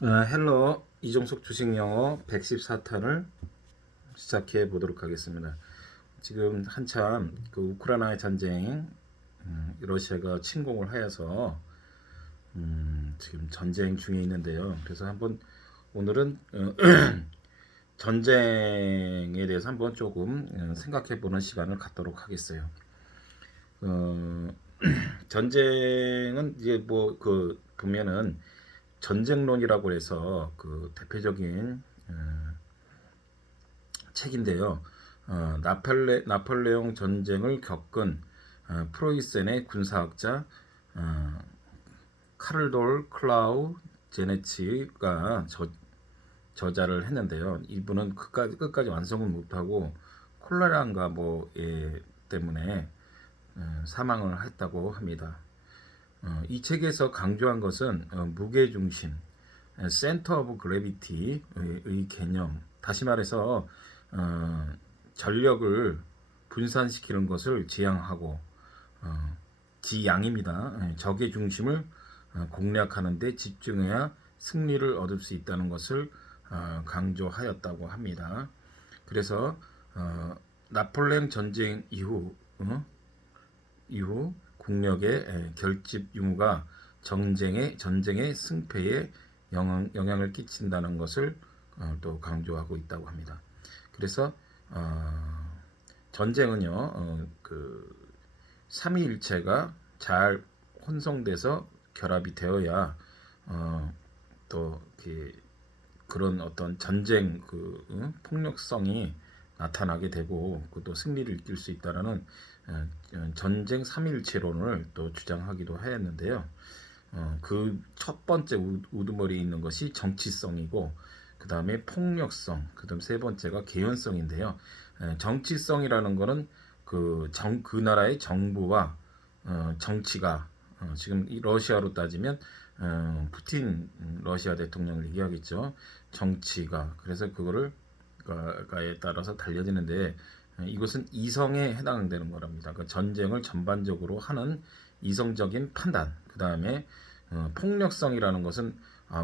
헬로 이종석 주식영어 114탄을 시작해 보도록 하겠습니다. 지금 한참 그 우크라이나의 전쟁, 러시아가 침공을 하여서 지금 전쟁 중에 있는데요. 그래서 한번 오늘은 전쟁에 대해서 한번 조금 생각해 보는 시간을 갖도록 하겠어요. 어, 전쟁은 이제 뭐 그 보면은 전쟁론이라고 해서 그 대표적인 책인데요. 나폴레옹 전쟁을 겪은 프로이센의 군사학자 어, 카를돌 클라우 제네치가 저자를 했는데요. 이분은 끝까지 완성을 못하고 콜레라인가 때문에 사망을 했다고 합니다. 이 책에서 강조한 것은 무게중심, 센터 오브 그래비티의 개념, 다시 말해서 전력을 분산시키는 것을 지향하고 지양입니다. 적의 중심을 공략하는 데 집중해야 승리를 얻을 수 있다는 것을 강조하였다고 합니다. 그래서 나폴레옹 전쟁 이후 국력의 결집 유무가 전쟁의 승패에 영향을 끼친다는 것을 또 강조하고 있다고 합니다. 그래서 전쟁은요, 그 삼위일체가 잘 혼성돼서 결합이 되어야 또 그런 어떤 전쟁 폭력성이 나타나게 되고 또 승리를 이끌 수 있다라는 전쟁 삼일체론을 또 주장하기도 하였는데요. 그 첫 번째 우두머리에 있는 것이 정치성이고 그 다음에 폭력성, 그 다음 세 번째가 개연성인데요. 정치성이라는 것은 그 나라의 정부와 정치가 지금 이 러시아로 따지면 푸틴 러시아 대통령을 얘기하겠죠. 정치가 그래서 그거를에 따라서 달려지는데 이것은 이성에 해당되는 거랍니다. 그 전쟁을 전반적으로 하는 이성적인 판단. 그 다음에 폭력성이라는 것은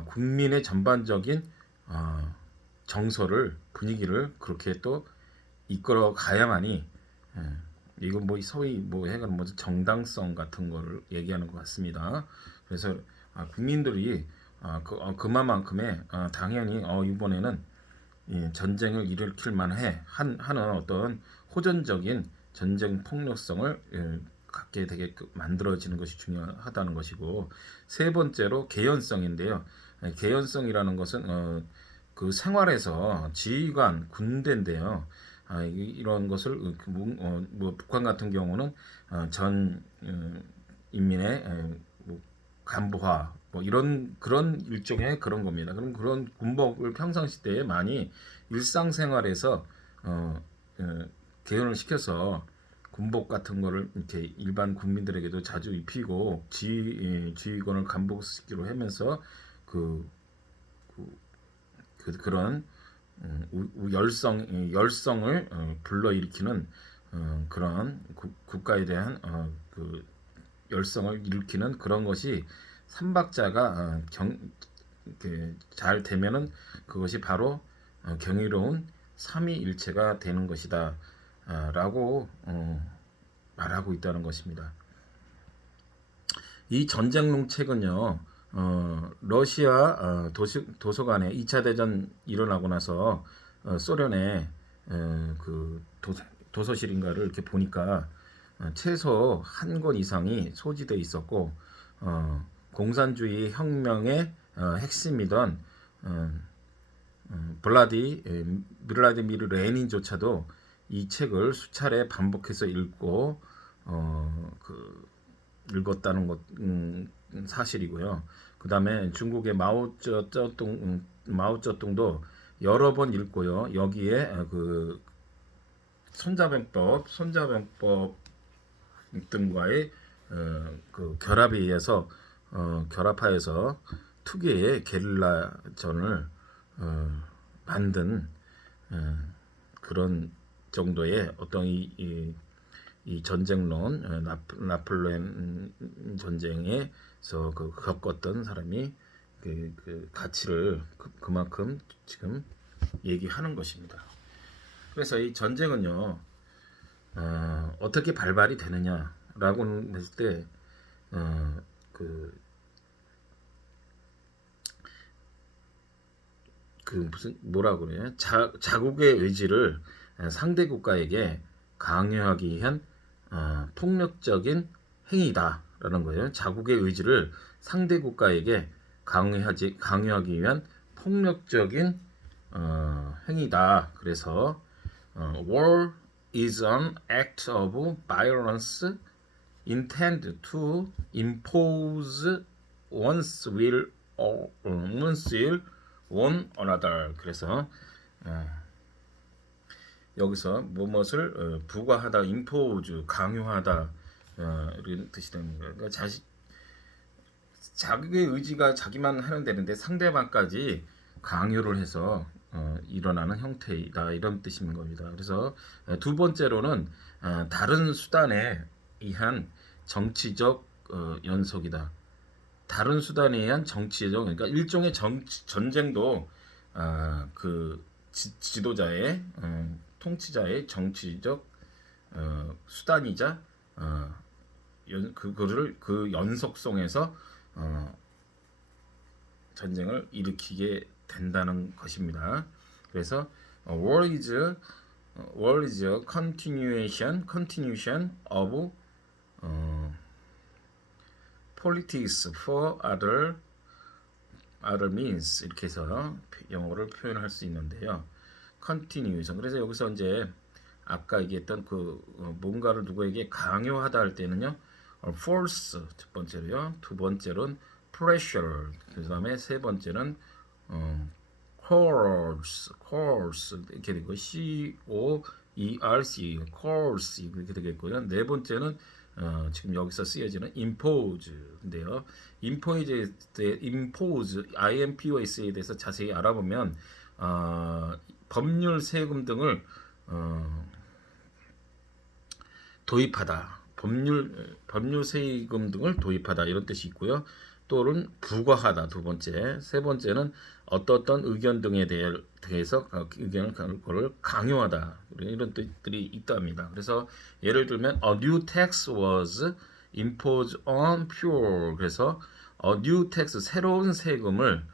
국민의 전반적인 정서를 분위기를 그렇게 또 이끌어 가야만이 이건 뭐 소위 뭐 해가는 뭐 정당성 같은 거를 얘기하는 것 같습니다. 그래서 국민들이 그만큼의 당연히 이번에는 전쟁을 일으킬 만해 하는 어떤 호전적인 전쟁 폭력성을 갖게 되게 만들어지는 것이 중요하다는 것이고 세 번째로 개연성인데요. 개연성이라는 것은 그 생활에서 지휘관 군대인데요. 이런 것을 뭐 북한 같은 경우는 전 인민의 뭐 간부화 뭐 이런 그런 일종의 그런 겁니다. 그럼 그런 군복을 평상시대에 많이 일상생활에서 개연을 시켜서 군복 같은 거를 이렇게 일반 국민들에게도 자주 입히고 지휘권을 간복시키로 하면서 그, 그런 열성을 불러일으키는 그런 국가에 대한 그 열성을 일으키는 그런 것이 삼박자가 잘 되면은 그것이 바로 경이로운 삼위일체가 되는 것이다 라고 말하고 있다는 것입니다. 이 전쟁론 책은요, 러시아 도서관에 2차 대전 일어나고 나서 소련의 그 도서실인가를 이렇게 보니까 최소 한 권 이상이 소지되어 있었고 공산주의 혁명의 핵심이던 블라디미르 레닌조차도 이 책을 수차례 반복해서 읽고 읽었다는 것 사실이고요. 그 다음에 중국의 마오쩌둥도 여러 번 읽고요. 여기에 그 손자병법 등과의 그 결합에 의해서 결합하여서 특유의 게릴라전을 만든 그런 정도의 어떤 이 전쟁론 나폴레옹 전쟁에서 겪었던 사람이 그 가치를 그만큼 지금 얘기하는 것입니다. 그래서 이 전쟁은요, 어떻게 발발이 되느냐라고 했을 때, 그 무슨 뭐라 그래요? 자국의 의지를 상대 국가에게 강요하기 위한 폭력적인 행위다라는 거예요. 자국의 의지를 상대 국가에게 강요하기 위한 폭력적인 행위다. 그래서 war is an act of violence intended to impose one's will on another. 그래서 여기서 무엇을 부과하다, impose, 강요하다 이런 뜻이 되는 거예요. 그러니까 자기의 의지가 자기만 하면 되는데 상대방까지 강요를 해서 일어나는 형태이다 이런 뜻인 겁니다. 그래서 두 번째로는 다른 수단에 의한 정치적 연속이다. 다른 수단에 의한 정치적, 그러니까 일종의 전쟁도 그 지도자의 통치자의 정치적 수단이자 그거를 그 연속성에서 전쟁을 일으키게 된다는 것입니다. 그래서 war is a continuation of politics for other means 이렇게 해서 영어를 표현할 수 있는데요. continuation. 그래서 여기서 이제 아까 얘기했던 그 뭔가를 누구에게 강요하다 할 때는요, force 첫 번째로요, 두 번째로는 pressure, 그 다음에 세 번째는 coerce 이렇게 되고 coerce 이렇게 되겠고요. 네 번째는 지금 여기서 쓰여지는 impose인데요. impose, impose에 대해서 자세히 알아보면 법률, 세금 등을 도입하다, 법률, 세금 등을 도입하다 이런 뜻이 있고요. 또는 부과하다 두 번째, 세 번째는 어떤 의견 등에 대해서 의견을 강요하다 이런 뜻들이 있답니다. 그래서 예를 들면 a new tax was imposed on fuel. 그래서 a new tax 새로운 세금을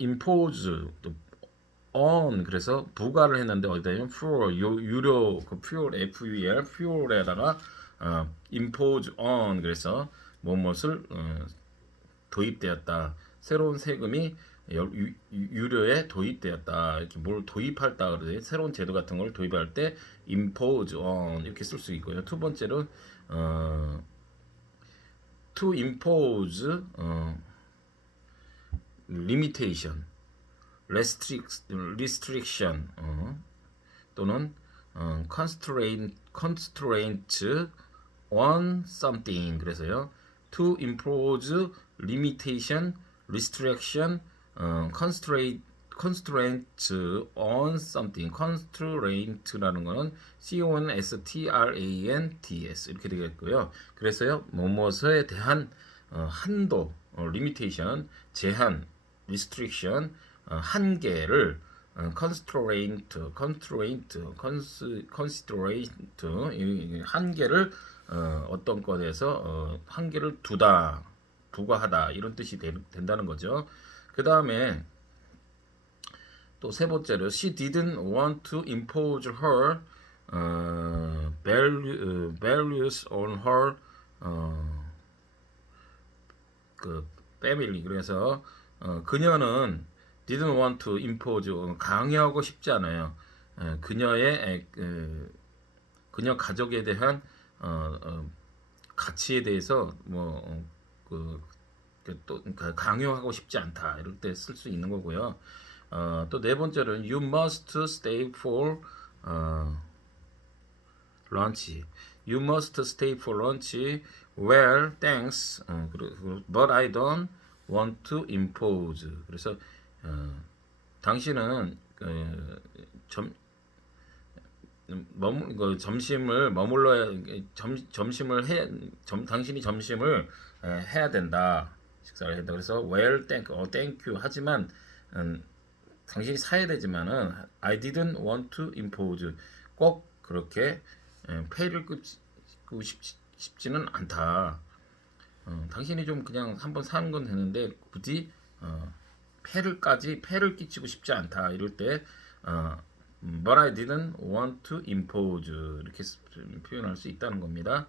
impose on 그래서 부과를 했는데 어디다요? fuel 유료 그 fuel FUEL fuel에다가 impose on 그래서 무엇을 도입되었다. 새로운 세금이 유료에 도입되었다. 이렇게 뭘 도입할다 그러죠. 새로운 제도 같은 걸 도입할 때 impose on 이렇게 쓸 수 있고요. 두 번째로 to impose limitation, restriction 또는 constraint on something. 그래서요. to impose limitation, restriction, constraint on something. constraint라는 거는 constraints 이렇게 되겠고요. 그래서요, 무엇에 대한 한도, limitation, 제한, restriction, 한계를 constraint, 한계를 어떤 것에서 한계를 두다, 부과하다 이런 뜻이 된다는 거죠. 그 다음에 또 세 번째로 she didn't want to impose her values on her 그 family. 그래서 그녀는 didn't want to impose 강요하고 싶지 않아요. 그녀의 그녀 가족에 대한 가치에 대해서 또 강요하고 싶지 않다 이럴 때 쓸 수 있는 거고요. 또 네 번째로는 you must stay for lunch. You must stay for lunch. Well, thanks. But I don't want to impose. 그래서 당신은 점심을 머물러야 당신이 점심을 해야 된다. 식사를 했다. 그래서 well, thank you 하지만 당신이 사야 되지만은 I didn't want to impose 꼭 그렇게 페이를 끊고 싶지는 않다. 당신이 좀 그냥 한번 사는 건 되는데 굳이 폐를 끼치고 싶지 않다. 이럴 때 but I didn't want to impose 이렇게 표현할 수 있다는 겁니다.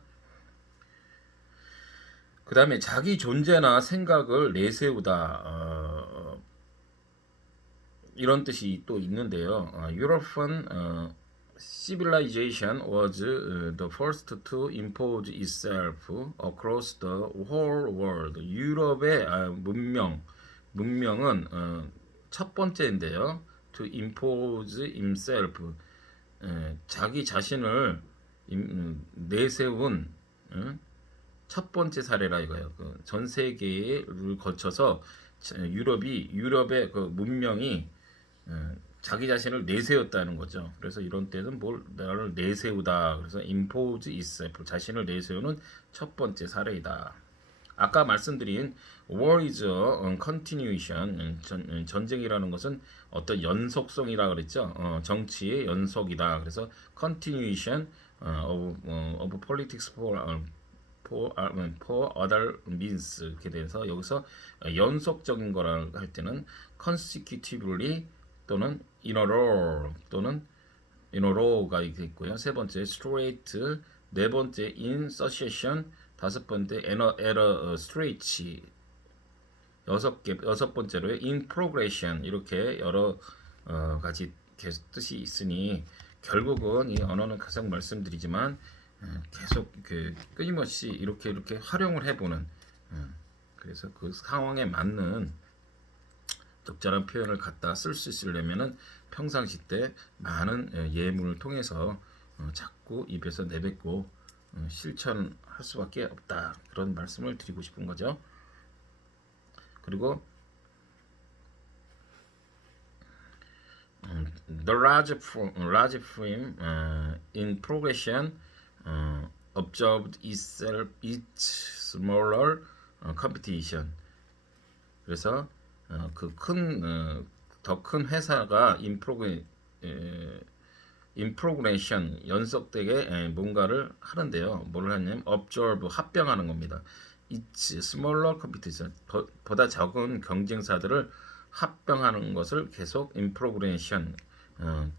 그 다음에 자기 존재나 생각을 내세우다 이런 뜻이 또 있는데요. European civilization was the first to impose itself across the whole world. 유럽의 문명은 첫 번째인데요. To impose himself, 자기 자신을 내세운 첫 번째 사례라 이거예요. 전 세계를 거쳐서 유럽의 그 문명이 자기 자신을 내세웠다는 거죠. 그래서 이런 때는 나를 내세우다. 그래서 impose itself, 자신을 내세우는 첫 번째 사례이다. 아까 말씀드린 war is a continuation, 전쟁이라는 것은 어떤 연속성이라 그랬죠. 정치의 연속이다. 그래서 continuation of politics for other means 이렇게 돼서 여기서 연속적인 거라 할 때는 consecutively 또는 in a row가 있고요. 세 번째 straight, 네 번째 in succession, 다섯 번째 at a stretch, 여섯 번째로 in progression 이렇게 여러 가지 뜻이 있으니 결국은 이 언어는 가장 말씀드리지만 계속 끊임없이 이렇게 활용을 해보는 그래서 그 상황에 맞는 적절한 표현을 갖다 쓸 수 있으려면은 평상시 때 많은 예문을 통해서 자꾸 입에서 내뱉고 실천할 수밖에 없다. 그런 말씀을 드리고 싶은 거죠. 그리고 the large frame in progression observed its smaller competition. 그래서 더 큰 회사가 인프로그레이션 연속되게 뭔가를 하는데요. 뭘 하냐면 observe 합병하는 겁니다. its smaller competition 보다 적은 경쟁사들을 합병하는 것을 계속 인프로그레이션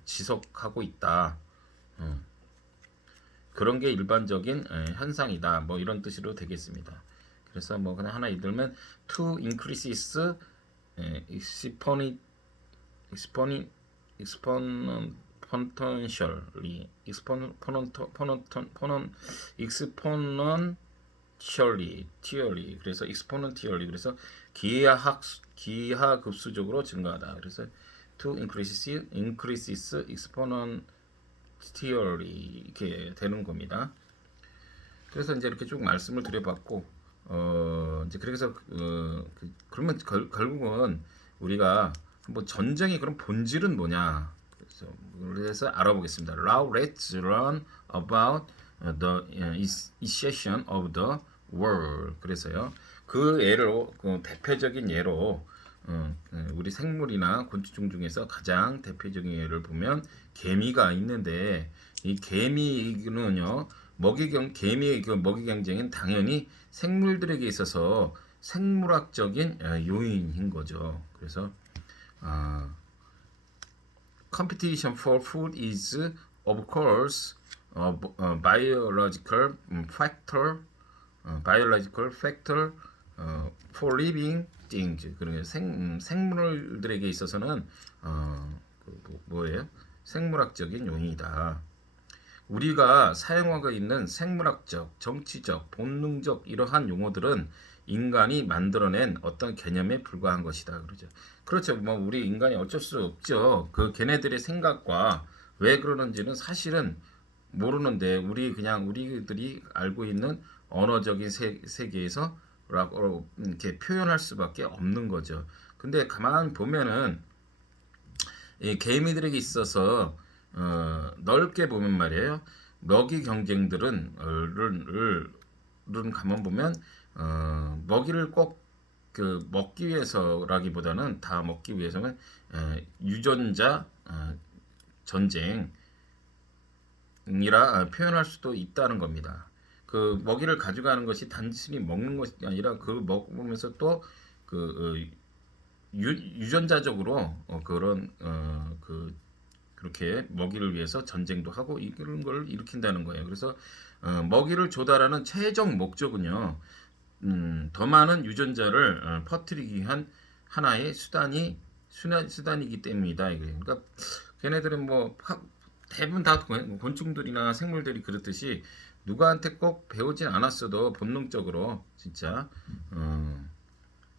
지속하고 있다. 그런 게 일반적인 현상이다. 뭐 이런 뜻으로 되겠습니다. 그래서 뭐 그냥 하나 읽으면 to increase its exponentially 그래서 exponentially 그래서 기하급수적으로 증가하다. 그래서 to increase its exponentially 이렇게 되는 겁니다. 그래서 이제 이렇게 쭉 말씀을 드려봤고 이제 그래서 그러면 결국은 우리가 한번 전쟁의 그런 본질은 뭐냐 그래서 알아보겠습니다. Now let's learn about the initiation of the world. 그래서요 그 예로 대표적인 예로 우리 생물이나 곤충 중에서 가장 대표적인 예를 보면 개미가 있는데 이 개미는요 개미의 먹이 경쟁은 당연히 생물들에게 있어서 생물학적인 요인인 거죠. 그래서 competition for food is of course a biological factor for living things. 그러니까 생물들에게 있어서는 뭐예요? 생물학적인 요인이다. 우리가 사용하고 있는 생물학적, 정치적, 본능적 이러한 용어들은 인간이 만들어낸 어떤 개념에 불과한 것이다. 그러죠. 그렇죠. 뭐 우리 인간이 어쩔 수 없죠. 그 걔네들의 생각과 왜 그러는지는 사실은 모르는데 우리들이 알고 있는 언어적인 세계에서 이렇게 표현할 수밖에 없는 거죠. 근데 가만히 보면은 이 개미들에게 있어서 넓게 보면 말이에요. 먹이 경쟁들은 가만 보면 먹이를 꼭 그 먹기 위해서라기보다는 다 먹기 위해서는 유전자 전쟁이라 표현할 수도 있다는 겁니다. 그 먹이를 가져가는 것이 단순히 먹는 것이 아니라 그 먹으면서 또 그 유전자적으로 그런 그렇게 먹이를 위해서 전쟁도 하고 이런 걸 일으킨다는 거예요. 그래서 먹이를 조달하는 최종 목적은요, 더 많은 유전자를 퍼뜨리기 위한 하나의 수단이기 때문이다. 이게 그러니까 걔네들은 뭐 대부분 다 곤충들이나 생물들이 그렇듯이 누구한테 꼭 배우진 않았어도 본능적으로 진짜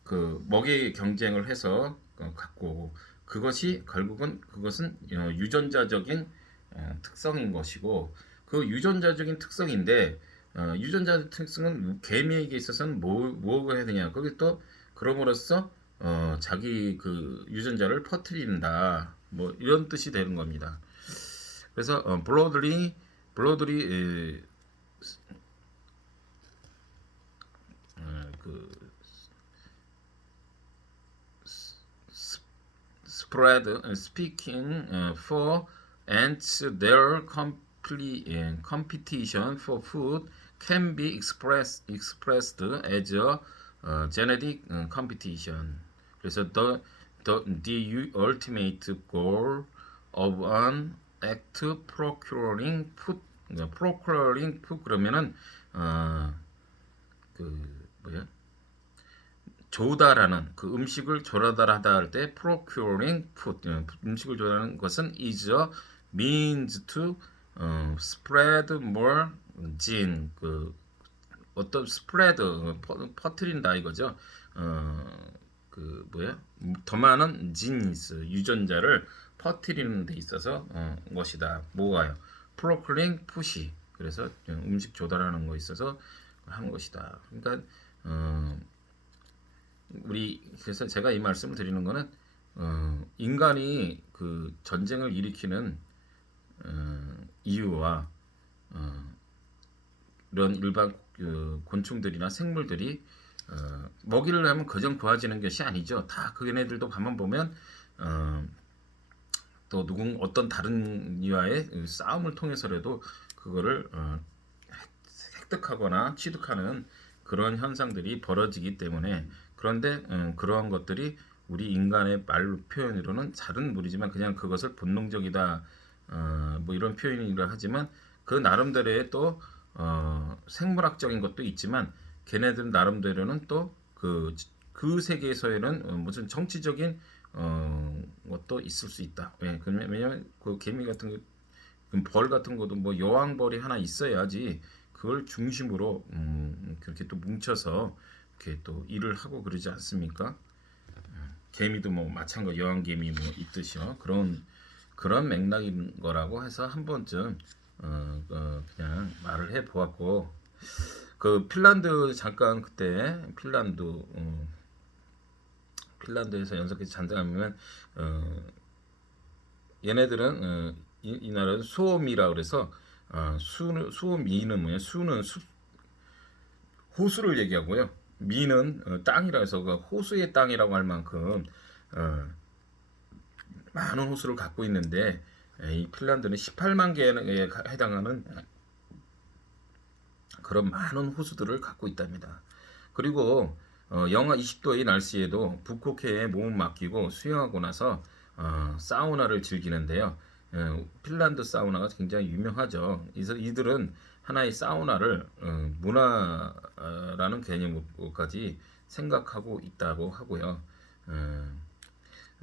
그 먹이 경쟁을 해서 갖고 그것이 결국은 그것은 유전자적인 특성인 것이고 그 유전자적인 특성인데 유전자 특성은 개미에게 있어서는 뭐가 해야 되냐 거기 또 그럼으로써 자기 그 유전자를 퍼뜨린다 뭐 이런 뜻이 되는 겁니다. 그래서 블로들이 그 spread speaking for ants their competition for food can be expressed as a genetic competition. 그래서 the ultimate goal of an act procuring food 그러면은 그 뭐야? 조달하는 그 음식을 조달하다 할 때 procuring food 음식을 조달하는 것은 is a means to spread more gene 그 어떤 spread 퍼뜨린다 이거죠. 그 뭐야? 더 많은 genes 유전자를 퍼뜨리는 데 있어서 것이다. 뭐가요? procuring food이 그래서 음식 조달하는 거 있어서 한 것이다. 그러니까 우리 그래서 제가 이 말씀을 드리는 거는 인간이 그 전쟁을 일으키는 이유와 이런 일반 곤충들이나 생물들이 먹이를 하면 그저 구해지는 것이 아니죠. 다 그네들도 가만 보면 또 어떤 다른 이와의 싸움을 통해서라도 그거를 획득하거나 취득하는 그런 현상들이 벌어지기 때문에 그런데 그러한 것들이 우리 인간의 말 표현으로는 잘은 모르지만 그냥 그것을 본능적이다 뭐 이런 표현이라 하지만 그 나름대로의 또 생물학적인 것도 있지만 걔네들 나름대로는 또 그 세계에서에는 무슨 정치적인 것도 있을 수 있다. 왜냐면 그 개미 같은 벌 같은 것도 뭐 여왕벌이 하나 있어야지 그걸 중심으로 그렇게 또 뭉쳐서 이렇게 또 일을 하고 그러지 않습니까? 개미도 뭐 마찬가지 여왕개미 뭐 있듯이요. 그런 맥락인 거라고 해서 한 번쯤 그냥 말을 해 보았고 그 핀란드 잠깐 그때 핀란드에서 연석해서 잠깐하면 얘네들은 이 나라는 수호미라 그래서 수호미는 뭐냐? 수는 호수를 얘기하고요. 미는 땅이라 해서 그 호수의 땅이라고 할 만큼 많은 호수를 갖고 있는데 이 핀란드는 18만 개에 해당하는 그런 많은 호수들을 갖고 있답니다. 그리고 영하 20도의 날씨에도 북극해에 몸을 맡기고 수영하고 나서 사우나를 즐기는데요. 핀란드 사우나가 굉장히 유명하죠. 이들은 하나의 사우나를 문화라는 개념까지 생각하고 있다고 하고요.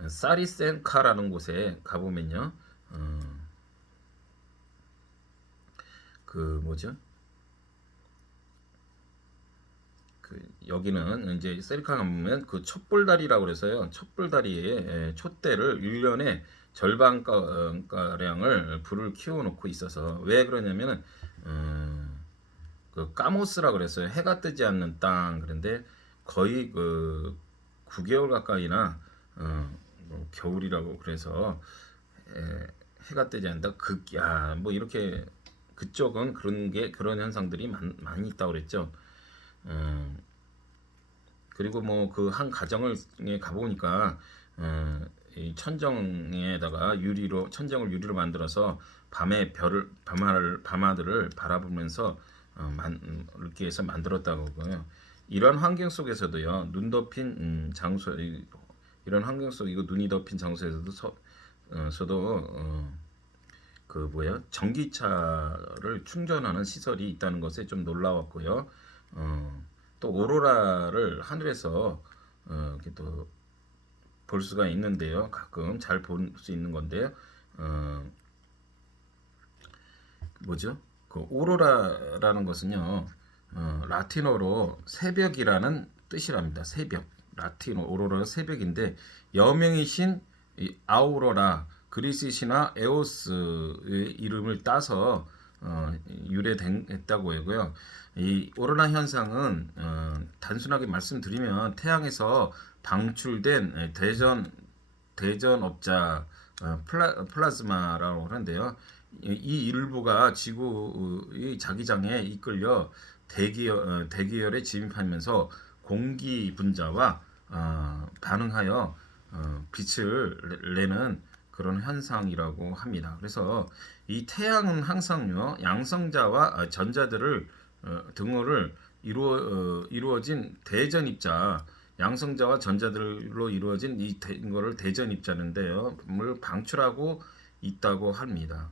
사리센카라는 곳에 가보면요. 그 뭐죠? 여기는 이제 셀카 가보면 그 촛불다리라고 그래서요. 촛불다리에 촛대를 1년에 절반가량을 불을 키워놓고 있어서 왜 그러냐면은 그 까모스라 그랬어요. 해가 뜨지 않는 땅. 그런데 거의 그 9개월 가까이나 뭐 겨울이라고 그래서 해가 뜨지 않는다. 극야 뭐 이렇게 그쪽은 그런 현상들이 많이 있다고 그랬죠. 그리고 뭐 그 한 가정을 가보니까 이 천정에다가 유리로 천정을 유리로 만들어서 밤에 밤하늘을 바라보면서 이렇게 해서 만들었다고 하고요. 이런 환경 속에서도요, 눈 덮인 장소 이런 환경 속 이거 눈이 덮인 장소에서도 그 뭐야 전기차를 충전하는 시설이 있다는 것에 좀 놀라웠고요. 또 오로라를 하늘에서 이렇게 또 볼 수가 있는데요. 가끔 잘 볼 수 있는 건데요. 어, 뭐죠? 그 오로라라는 것은요, 라틴어로 새벽이라는 뜻이랍니다. 새벽. 라틴어 오로라는 새벽인데 여명이신 이 아우로라 그리스 신화 에오스의 이름을 따서 유래했다고 하고요. 이 오로라 현상은 단순하게 말씀드리면 태양에서 방출된 대전업자 플라즈마라고 하는데요. 이 일부가 지구의 자기장에 이끌려 대기열에 진입하면서 공기 분자와 반응하여 빛을 내는 그런 현상이라고 합니다. 그래서 이 태양은 항상요 양성자와 전자들을 등호를 이루어진 대전입자 양성자와 전자들로 이루어진 이거를 대전입자인데요, 을 방출하고 있다고 합니다.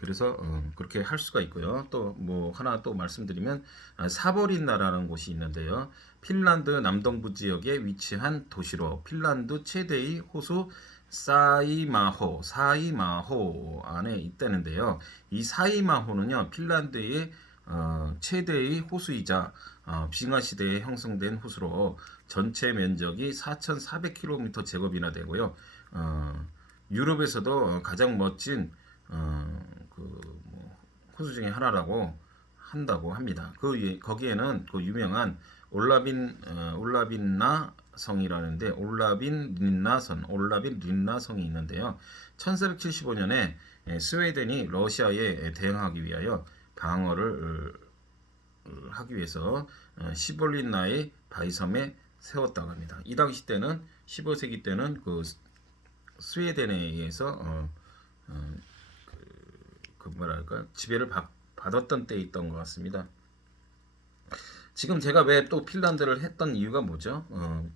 그래서 그렇게 할 수가 있고요. 또 뭐 하나 또 말씀드리면 사보린나라는 곳이 있는데요. 핀란드 남동부 지역에 위치한 도시로 핀란드 최대의 호수 사이마호 안에 있다는데요. 이 사이마호는요 핀란드의 최대의 호수이자 빙하 시대에 형성된 호수로 전체 면적이 4,400km 제곱이나 되고요. 유럽에서도 가장 멋진 뭐 호수 중에 하나라고 한다고 합니다. 거기에는 그 유명한 올라빈나 성이라는데 올라빈 린나 성이 있는데요. 1475년에 스웨덴이 러시아에 대응하기 위하여 방어를 하기 위해서 시볼린나의 바이섬에 세웠다고 합니다. 이 당시 때는 15세기 때는 그 스웨덴에 의해서 그 뭐랄까 지배를 받았던 때 있던 것 같습니다. 지금 제가 왜 또 핀란드를 했던 이유가 뭐죠?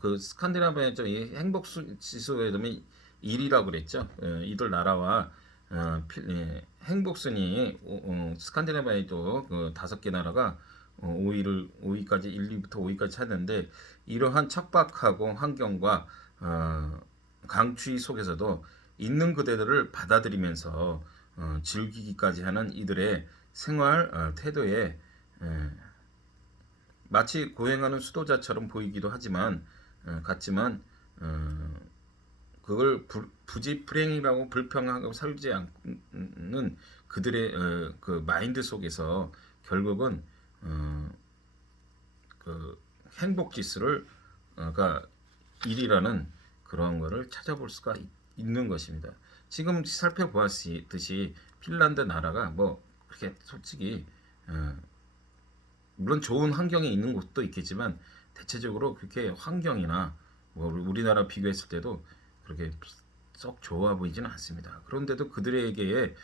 그 스칸디나비아 이 행복 지수에 보면 1이라고 그랬죠. 이들 나라와 행복 순위 스칸디나비아도 그 5개 나라가 5위까지 1, 2부터 5위까지 찾는데 이러한 척박하고 환경과 강추위 속에서도 있는 그대들을 받아들이면서 즐기기까지 하는 이들의 생활 태도에 마치 고행하는 수도자처럼 보이기도 하지만 같지만 그걸 부지 불행이라고 불평하고 살지 않는 그들의 그 마인드 속에서 결국은 그 행복 지수를 가 1이라는 그런 거를 찾아볼 수가 있는 것입니다. 지금 살펴보았듯이 핀란드 나라가 뭐 그렇게 솔직히 물론 좋은 환경에 있는 곳도 있겠지만 대체적으로 그렇게 환경이나 뭐 우리나라 비교했을 때도 그렇게 썩 좋아 보이지는 않습니다. 그런데도 그들에게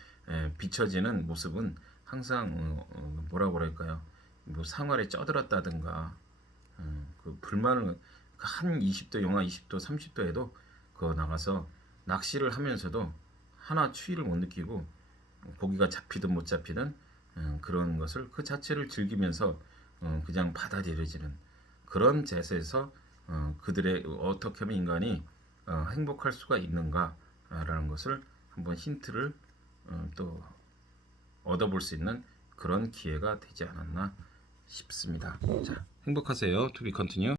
비춰지는 모습은 항상 뭐라고 그럴까요? 뭐 생활에 쩌들었다든가 그 불만을 한 20도 영하 20도 30도에도 그 나가서 낚시를 하면서도 하나 추위를 못 느끼고 고기가 잡히든 못 잡히든 그런 것을 그 자체를 즐기면서 그냥 받아들여지는 그런 자세에서 그들의 어떻게 하면 인간이 행복할 수가 있는가라는 것을 한번 힌트를 또 얻어볼 수 있는 그런 기회가 되지 않았나 싶습니다. 자, 행복하세요. To be continue.